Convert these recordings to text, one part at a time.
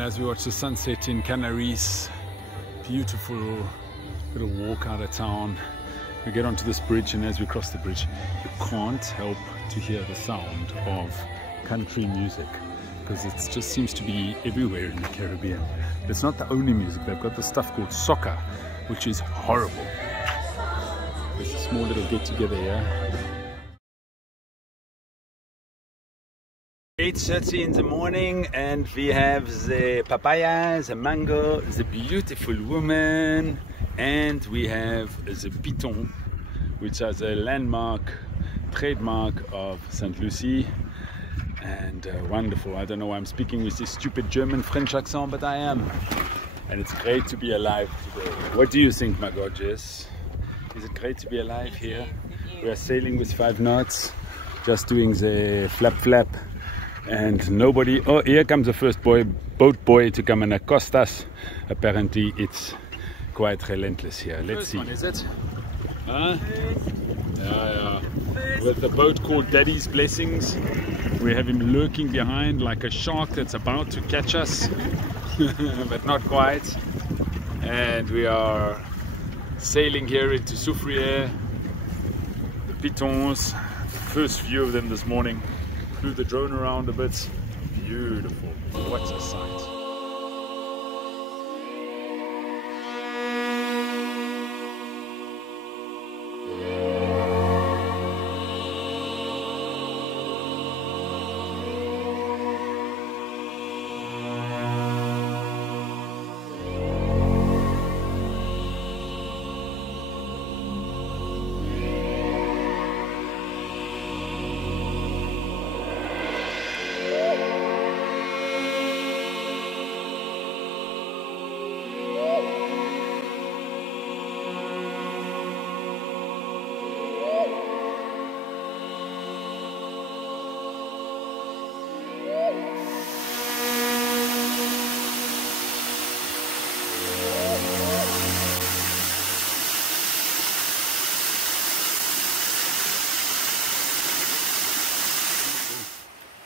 And as we watch the sunset in Canaries, beautiful little walk out of town, we get onto this bridge, and as we cross the bridge, you can't help to hear the sound of country music, because it just seems to be everywhere in the Caribbean. It's not the only music. They've got this stuff called soccer, which is horrible. There's a small little get together here. 8:30 in the morning, and we have the papaya, the mango, the beautiful woman, and we have the Pitons, which is a landmark, trademark of St Lucia, and wonderful. I don't know why I'm speaking with this stupid German French accent, but I am, and it's great to be alive today. What do you think, my gorgeous? Is it great to be alive here? We are sailing with 5 knots, just doing the flap flap. And nobody, oh, here comes the first boat boy to come and accost us. Apparently it's quite relentless here. Let's see. Is it? Huh? Yeah. With the boat called Daddy's Blessings. We have him lurking behind like a shark that's about to catch us. But not quite. And we are sailing here into Soufrière. The Pitons. First view of them this morning. Flew the drone around a bit. Beautiful. What a sight.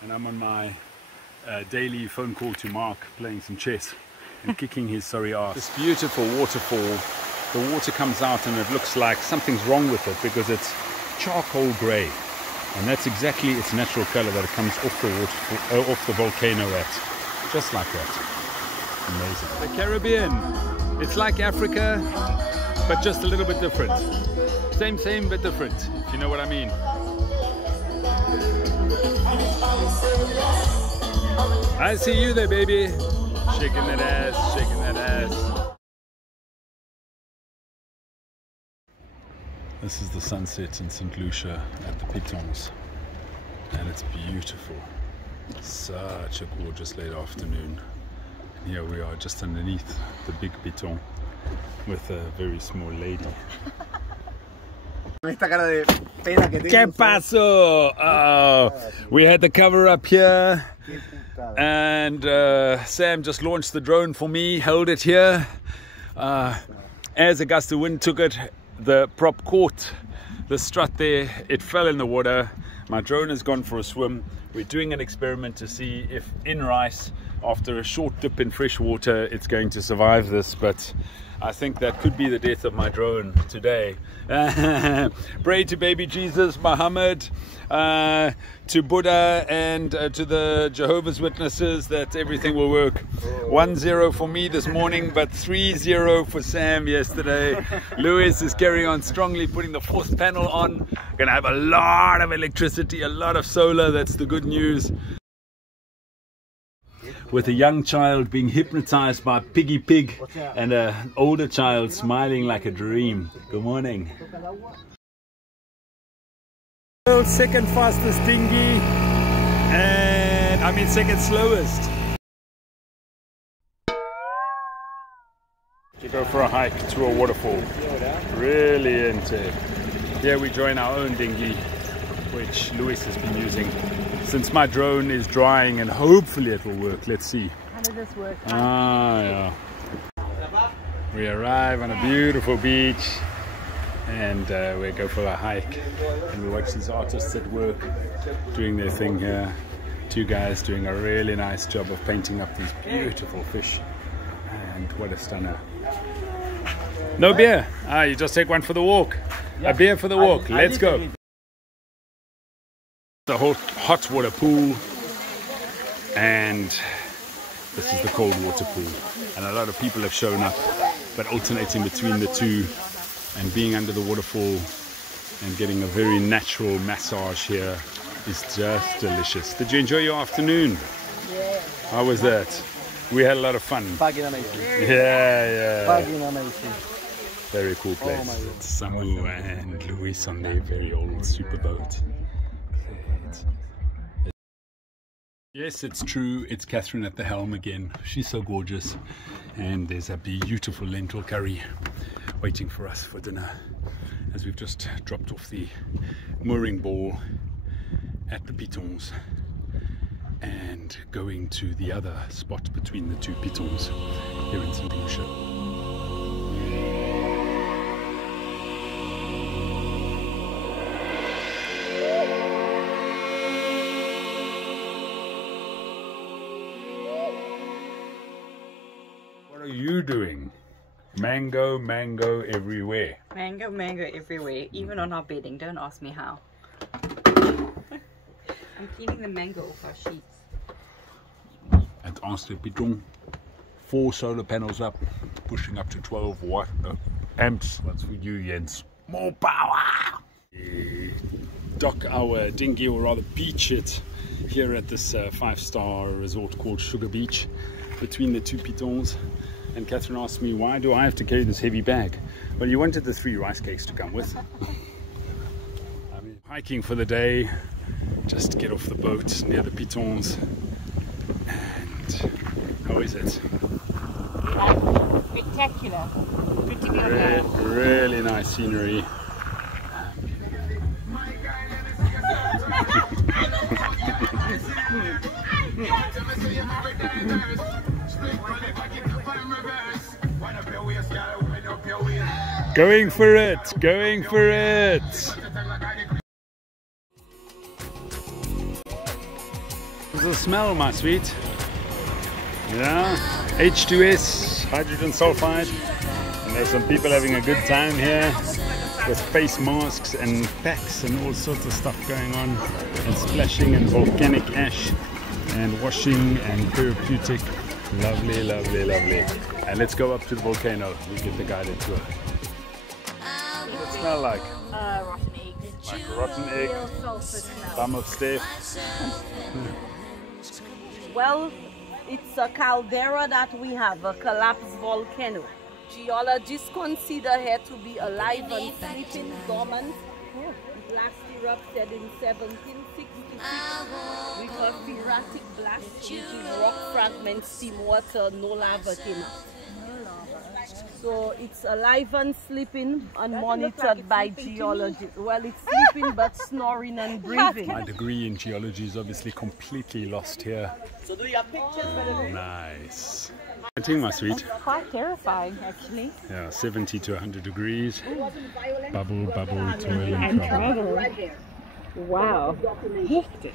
And I'm on my daily phone call to Mark, playing some chess and kicking his sorry ass. This beautiful waterfall, the water comes out and it looks like something's wrong with it because it's charcoal grey, and that's exactly its natural color that it comes off the waterfall, off the volcano at, just like that. Amazing. The Caribbean, it's like Africa, but just a little bit different. Same but different, if you know what I mean. I see you there, baby. Shaking that ass, shaking that ass. This is the sunset in St Lucia at the Pitons, and it's beautiful. Such a gorgeous late afternoon. And here we are just underneath the big Piton with a very small lady. ¿Qué pasó? Oh, we had the cover up here, and Sam just launched the drone for me, held it here. As a gust of wind took it, the prop caught the strut there, it fell in the water. My drone has gone for a swim. We're doing an experiment to see if in rice, after a short dip in fresh water, it's going to survive this, but I think that could be the death of my drone today. Pray to baby Jesus, Muhammad, to Buddha, and to the Jehovah's Witnesses that everything will work. 1-0 for me this morning, but 3-0 for Sam yesterday. Lewis is carrying on strongly, putting the 4th panel on. Gonna have a lot of electricity, a lot of solar. That's the good news. With a young child being hypnotized by Piggy Pig and an older child smiling like a dream. Good morning. World's second fastest dinghy, and I mean second slowest. To go for a hike to a waterfall. Really into it. Here we join our own dinghy, which Luis has been using since my drone is drying, and hopefully it will work. Let's see. How did this work? Yeah. We arrive on a beautiful beach, and we go for a hike, and we watch these artists at work doing their thing here. Two guys doing a really nice job of painting up these beautiful fish. And what a stunner. No beer. You just take one for the walk. Yeah. A beer for the walk. Let's go. The whole hot water pool. And this is the cold water pool. And a lot of people have shown up, but alternating between the two and being under the waterfall and getting a very natural massage here is just delicious. Did you enjoy your afternoon? Yeah. How was that? We had a lot of fun. Fucking amazing. Yeah. Fucking amazing. Very cool place. Oh, it's Samu and Luis on their very old super boat. Yes, it's true. It's Katherine at the helm again. She's so gorgeous. And there's a beautiful lentil curry waiting for us for dinner as we've just dropped off the mooring ball at the Pitons and going to the other spot between the two Pitons here in St Lucia. What are you doing? Mango, mango everywhere. Mango, mango everywhere, even on our bedding. Don't ask me how. I'm cleaning the mango off our sheets. At St Piton, 4 solar panels up, pushing up to 12 watt amps. What's for you, Jens? More power! Dock our dinghy, or rather beach it, here at this 5-star resort called Sugar Beach, between the two Pitons. And Katherine asked me, why do I have to carry this heavy bag? Well, you wanted the 3 rice cakes to come with. I'm hiking for the day, just to get off the boat near the Pitons. And how is it? Spectacular. Really nice scenery. Going for it, going for it. There's a smell, my sweet. Yeah, H2S, hydrogen sulfide. And there's some people having a good time here with face masks and packs and all sorts of stuff going on, and splashing and volcanic ash and washing and therapeutic. Lovely, lovely, lovely. And let's go up to the volcano. We get the guided tour. What does it smell like? Rotten egg. Like rotten egg. Thumb of Stef. Well, it's a caldera that we have, a collapsed volcano. Geologists consider here to be alive and sleeping dormant. It last erupted in 1766 with a erratic blast, which is rock fragments, steam water, no lava came out. So it's alive and sleeping and monitored by geologists. Well, it's sleeping but snoring and breathing. My degree in geology is obviously completely lost here. So do you have pictures? Nice. I think, my sweet. Quite terrifying, actually. Yeah, 70 to 100 degrees. Bubble, bubble, toil and trouble. Wow. Hectic.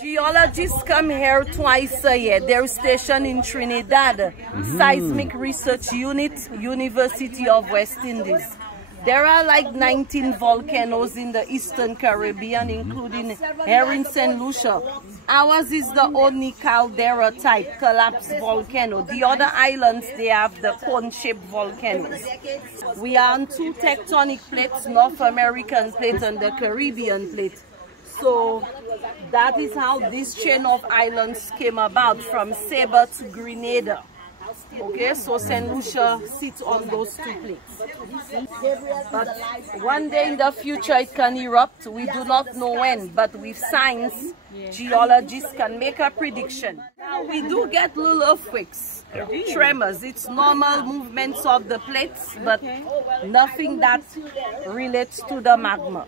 Geologists come here twice a year. They're stationed in Trinidad, Seismic Research Unit, University of West Indies. There are like 19 volcanoes in the Eastern Caribbean, including here in St Lucia. Ours is the only caldera type collapsed volcano. The other islands, they have the cone-shaped volcanoes. We are on 2 tectonic plates, North American plate and the Caribbean plate. So that is how this chain of islands came about, from Saba to Grenada. Okay, so St Lucia sits on those 2 plates. But one day in the future it can erupt. We do not know when, but with science, geologists can make a prediction. Now we do get little earthquakes, tremors. It's normal movements of the plates, but nothing that relates to the magma.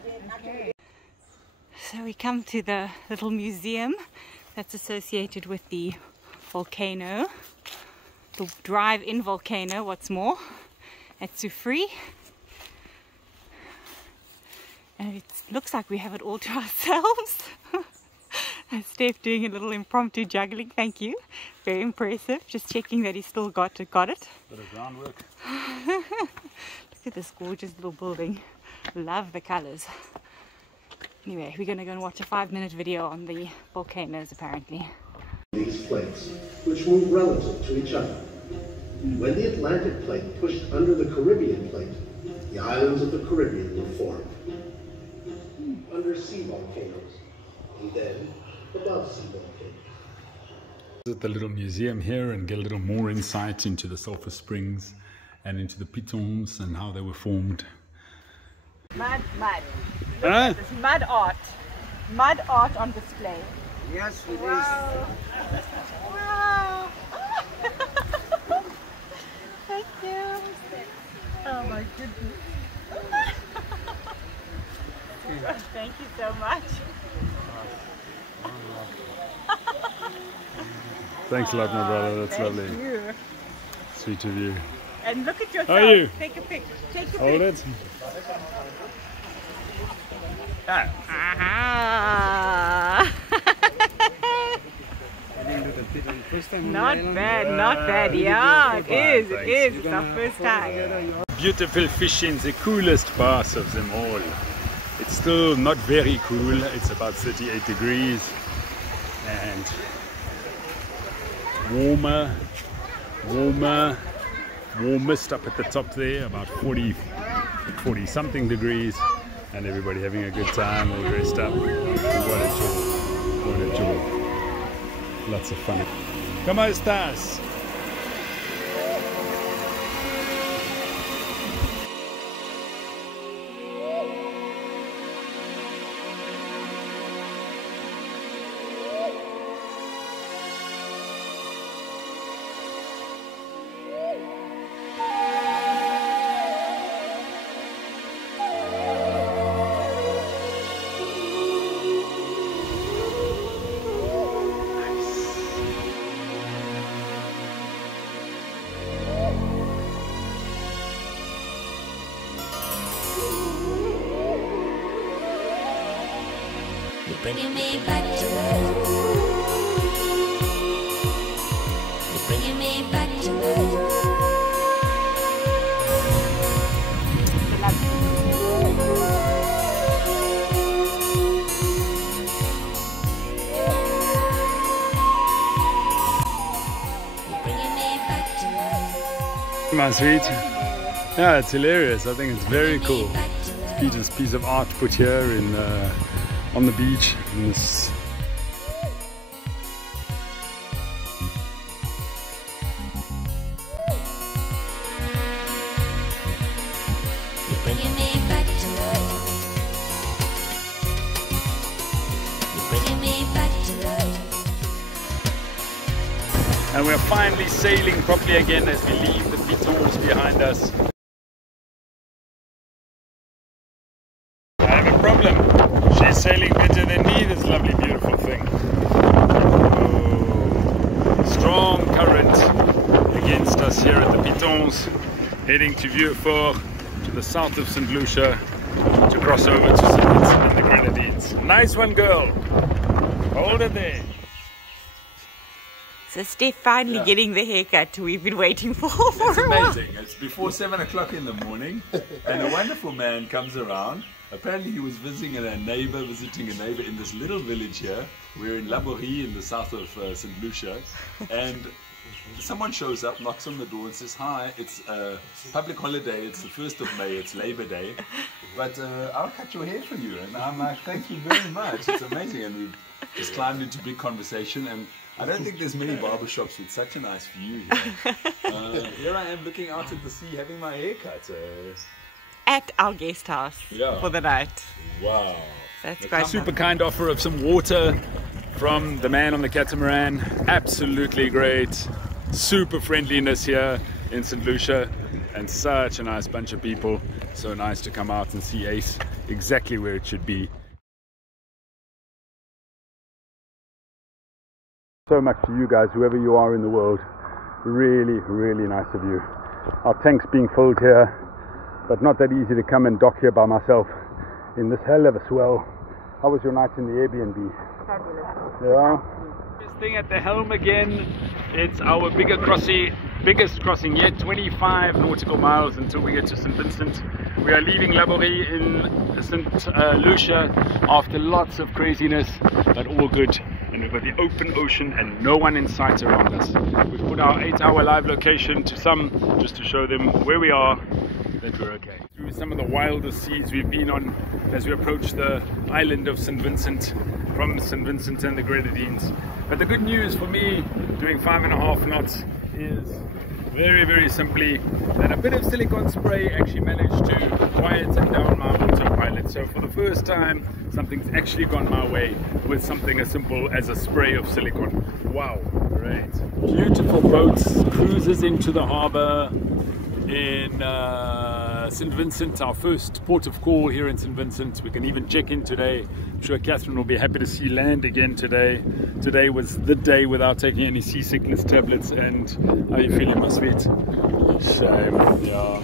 So we come to the little museum that's associated with the volcano, the drive-in volcano, what's more, at Soufrière. And it looks like we have it all to ourselves. Stef doing a little impromptu juggling, thank you. Very impressive. Just checking that he still got it. Bit of groundwork. Look at this gorgeous little building. Love the colors. Anyway, we're going to go and watch a 5-minute video on the volcanoes apparently. These plates, which move relative to each other. When the Atlantic plate pushed under the Caribbean plate, the islands of the Caribbean were formed. Undersea volcanoes, and then above sea volcanoes. Visit the little museum here and get a little more insight into the sulfur springs and into the Pitons and how they were formed. Mud. Huh? It's mud art. Mud art on display. Yes, it Wow. Wow. Thank you. Oh my goodness. Thank you so much. Thanks a lot, my brother. That's lovely. Thank you. Sweet of you. And look at yourself. How are you? Take a pic. Take a Hold pic. it. Ah. Aha. Not bad. Yeah, it is. It's our first time. Beautiful fish in the coolest part of them all. It's still not very cool. It's about 38 degrees and warmest up at the top there, about 40 something degrees, and everybody having a good time, all dressed up. What a joy. Lots of fun. ¿Cómo estás? Bringing me back to life. You're bringing me back to life. You're bringing me back to life. My sweet. Yeah, it's hilarious. I think it's very cool. It's a piece of art put here in on the beach in this. You're bringing me back to life. You're bringing me back to life. And we're finally sailing properly again as we leave the Pitons behind us. I have a problem. She's sailing better than me, this lovely beautiful thing. Oh, strong current against us here at the Pitons, heading to Vieux-Fort, to the south of St Lucia, to cross over to St Vincent and the Grenadines. Nice one, girl. Hold it there. So Stef finally getting the haircut we've been waiting for It's a while. amazing. It's before 7 o'clock in the morning, and a wonderful man comes around. Apparently he was visiting a neighbor in this little village here. We're in Laborie in the south of St Lucia, and someone shows up, knocks on the door and says, "Hi, it's a public holiday, it's the 1st of May, it's Labor Day, but I'll cut your hair for you." And I'm like, "Thank you very much, it's amazing." And we just climbed into big conversation, and I don't think there's many barbershops with such a nice view here. Here I am looking out at the sea having my hair cut. At our guest house for the night. Wow. That's quite Super kind offer of some water from the man on the catamaran. Absolutely great. Super friendliness here in St Lucia, and such a nice bunch of people. So nice to come out and see Ace exactly where it should be. So much to you guys, whoever you are in the world. Really, really nice of you. Our tank's being filled here, but not that easy to come and dock here by myself in this hell of a swell. How was your night in the Airbnb? Fabulous. Yeah. First thing at the helm again. It's our biggest crossing yet, 25 nautical miles until we get to St Vincent. We are leaving Laborie in St Lucia after lots of craziness, but all good. And we've got the open ocean and no one in sight around us. We've put our 8-hour live location to some just to show them where we are, that we're okay. Through some of the wildest seas we've been on as we approach the island of St Vincent, from St Vincent and the Grenadines. But the good news for me, doing 5.5 knots, is very, very simply that a bit of silicone spray actually managed to quieten down my autopilot. So for the first time, something's actually gone my way with something as simple as a spray of silicone. Wow, great. Beautiful boats, cruises into the harbor in St Vincent, our first port of call here in St Vincent. We can even check in today. I'm sure Katherine will be happy to see land again today. Today was the day without taking any seasickness tablets. And how are you feeling, my sweet? Shame, yeah.